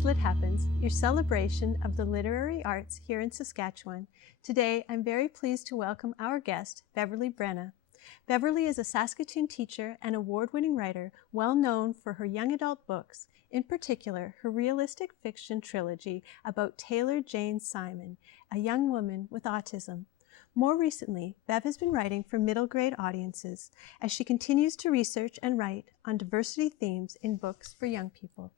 is Lit Happens, your celebration of the literary arts here in Saskatchewan. Today, I'm very pleased to welcome our guest, Beverly Brenna. Beverly is a Saskatoon teacher and award-winning writer, well known for her young adult books, in particular her realistic fiction trilogy about Taylor Jane Simon, a young woman with autism. More recently, Bev has been writing for middle grade audiences as she continues to research and write on diversity themes in books for young people.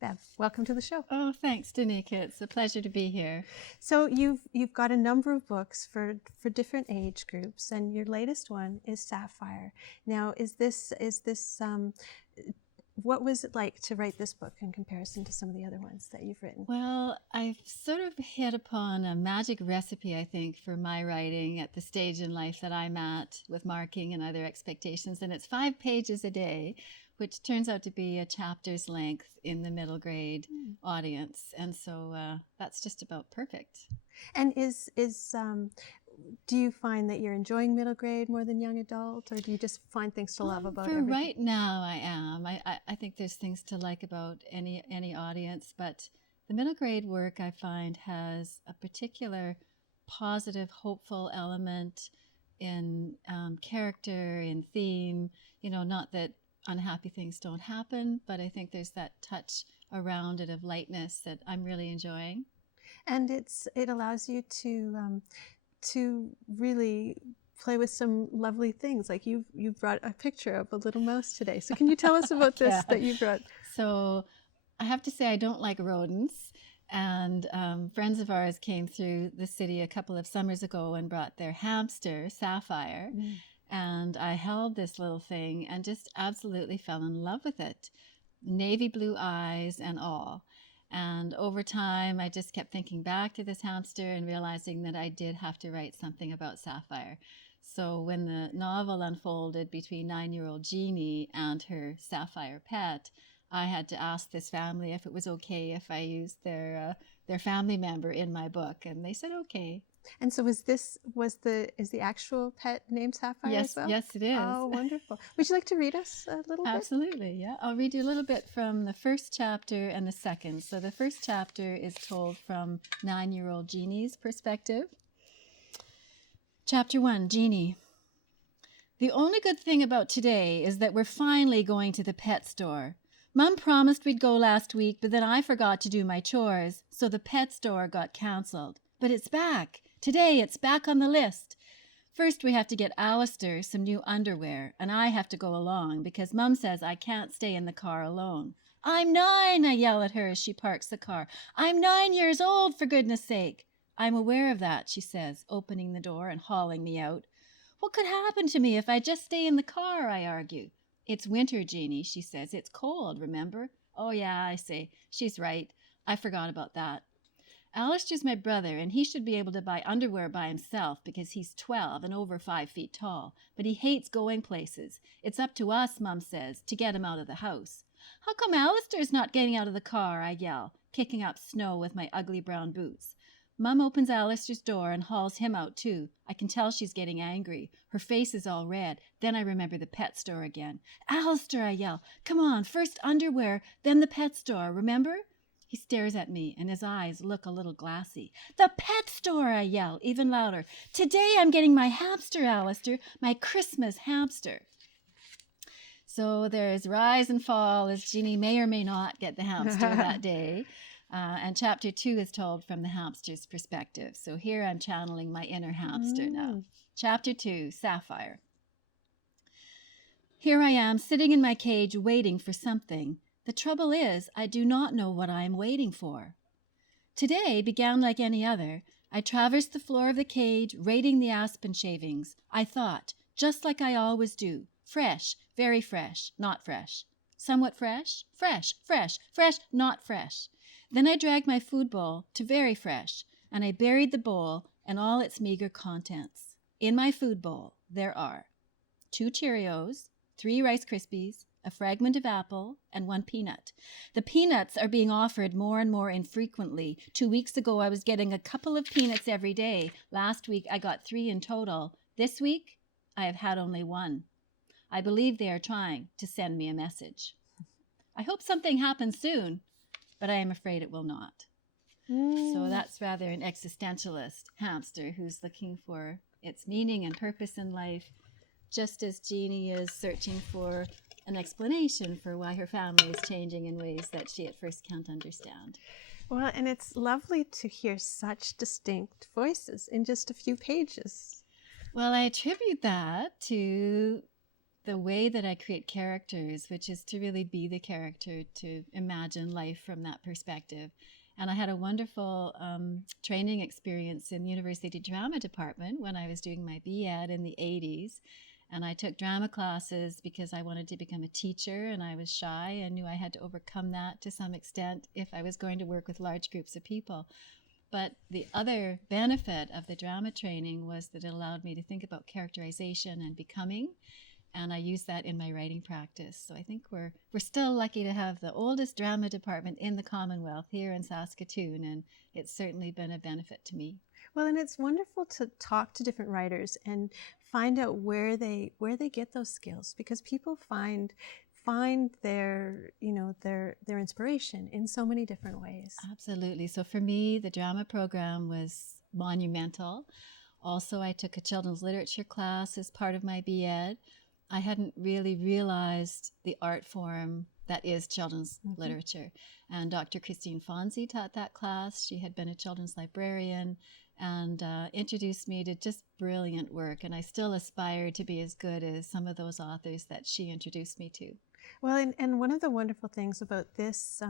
Bev, welcome to the show. Oh, thanks, Danica. It's a pleasure to be here. So you've got a number of books for different age groups, and your latest one is Sapphire. Now, what was it like to write this book in comparison to some of the other ones that you've written? Well, I've sort of hit upon a magic recipe, I think, for my writing at the stage in life that I'm at with marking and other expectations. And it's 5 pages a day, which turns out to be a chapter's length in the middle grade audience. And so that's just about perfect. And do you find that you're enjoying middle grade more than young adult, or do you just find things to love about everything? Right now I am. I think there's things to like about any audience, but the middle grade work I find has a particular positive, hopeful element in character, in theme. You know, not that unhappy things don't happen, but I think there's that touch around it of lightness that I'm really enjoying. And it allows you to really play with some lovely things. Like you've brought a picture of a little mouse today. So can you tell us about this that you brought? So I have to say I don't like rodents. And friends of ours came through the city a couple of summers ago and brought their hamster, Sapphire. And I held this little thing and just absolutely fell in love with it. Navy blue eyes and all. And over time, I just kept thinking back to this hamster and realizing that I did have to write something about Sapphire. So when the novel unfolded between 9-year-old Jeannie and her Sapphire pet, I had to ask this family if it was okay if I used their family member in my book, and they said okay. And so is the actual pet named Sapphire as well? Yes, it is. Oh, wonderful. Would you like to read us a little bit? Absolutely, yeah. I'll read you a little bit from the first chapter and the second. So the first chapter is told from 9-year-old Jeannie's perspective. Chapter 1, Jeannie. The only good thing about today is that we're finally going to the pet store. Mom promised we'd go last week, but then I forgot to do my chores, so the pet store got canceled. But it's back. Today, it's back on the list. First, we have to get Alistair some new underwear, and I have to go along because Mum says I can't stay in the car alone. I'm 9, I yell at her as she parks the car. I'm 9 years old, for goodness sake. I'm aware of that, she says, opening the door and hauling me out. What could happen to me if I just stay in the car, I argue. It's winter, Jeannie, she says. It's cold, remember? Oh, yeah, I say. She's right. I forgot about that. Alistair's my brother, and he should be able to buy underwear by himself because he's 12 and over 5 feet tall. But he hates going places. It's up to us, Mum says, to get him out of the house. How come Alistair's not getting out of the car, I yell, kicking up snow with my ugly brown boots. Mum opens Alistair's door and hauls him out, too. I can tell she's getting angry. Her face is all red. Then I remember the pet store again. Alistair, I yell. Come on, first underwear, then the pet store, remember? He stares at me, and his eyes look a little glassy. The pet store, I yell, even louder. Today I'm getting my hamster, Alistair, my Christmas hamster. So there's rise and fall as Jeannie may or may not get the hamster that day. And chapter 2 is told from the hamster's perspective. So here I'm channeling my inner hamster now. Chapter 2, Sapphire. Here I am sitting in my cage waiting for something. The trouble is, I do not know what I am waiting for. Today began like any other. I traversed the floor of the cage, rating the aspen shavings. I thought, just like I always do, fresh, very fresh, not fresh. Somewhat fresh, fresh, fresh, fresh, not fresh. Then I dragged my food bowl to very fresh, and I buried the bowl and all its meager contents. In my food bowl, there are 2 Cheerios, 3 Rice Krispies, a fragment of apple, and 1 peanut. The peanuts are being offered more and more infrequently. 2 weeks ago, I was getting a couple of peanuts every day. Last week, I got 3 in total. This week, I have had only 1. I believe they are trying to send me a message. I hope something happens soon. but I am afraid it will not. So that's rather an existentialist hamster who's looking for its meaning and purpose in life, just as Jeannie is searching for an explanation for why her family is changing in ways that she at first can't understand. Well, and it's lovely to hear such distinct voices in just a few pages. Well, I attribute that to the way that I create characters, which is to really be the character, to imagine life from that perspective. And I had a wonderful training experience in the University Drama Department when I was doing my B.Ed in the 80s. And I took drama classes because I wanted to become a teacher, and I was shy and knew I had to overcome that to some extent if I was going to work with large groups of people. But the other benefit of the drama training was that it allowed me to think about characterization and becoming, and I use that in my writing practice. So I think we're still lucky to have the oldest drama department in the Commonwealth here in Saskatoon, and it's certainly been a benefit to me. Well, and it's wonderful to talk to different writers and find out where they get those skills, because people find their inspiration in so many different ways. Absolutely. So for me, the drama program was monumental. Also, I took a children's literature class as part of my B.Ed. I hadn't really realized the art form that is children's literature. And Dr. Christine Fonzie taught that class. She had been a children's librarian and introduced me to just brilliant work. And I still aspire to be as good as some of those authors that she introduced me to. Well, and one of the wonderful things about this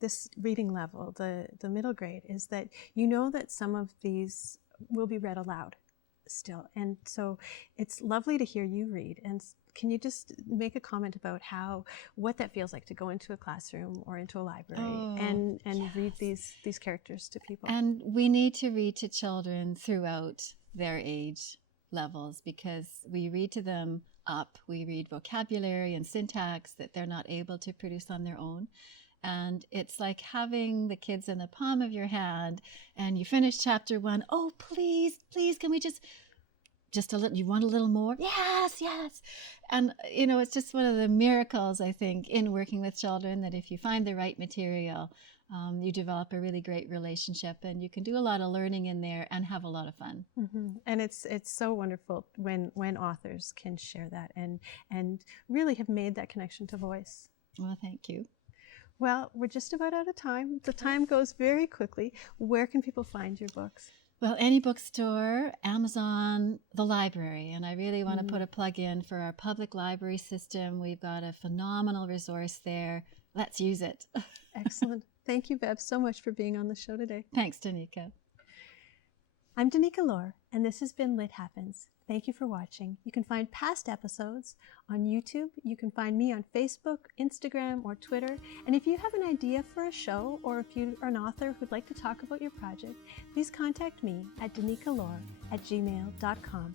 this reading level, the middle grade, is that you know that some of these will be read aloud still. And so it's lovely to hear you read. And can you just make a comment about what that feels like to go into a classroom or into a library and yes. read these characters to people? And we need to read to children throughout their age levels, because we read to them up. We read vocabulary and syntax that they're not able to produce on their own. And it's like having the kids in the palm of your hand, and you finish chapter 1. Oh, please, can we just a little, you want a little more? Yes. And, it's just one of the miracles, I think, in working with children, that if you find the right material, you develop a really great relationship, and you can do a lot of learning in there and have a lot of fun. And it's so wonderful when authors can share that and really have made that connection to voice. Well, thank you. Well, we're just about out of time. The time goes very quickly. Where can people find your books? Well, any bookstore, Amazon, the library. And I really want to put a plug in for our public library system. We've got a phenomenal resource there. Let's use it. Excellent. Thank you, Bev, so much for being on the show today. Thanks, Danica. I'm Danica Lorer, and this has been Lit Happens. Thank you for watching. You can find past episodes on YouTube. You can find me on Facebook, Instagram, or Twitter. And if you have an idea for a show, or if you are an author who'd like to talk about your project, please contact me at danicalorer@gmail.com.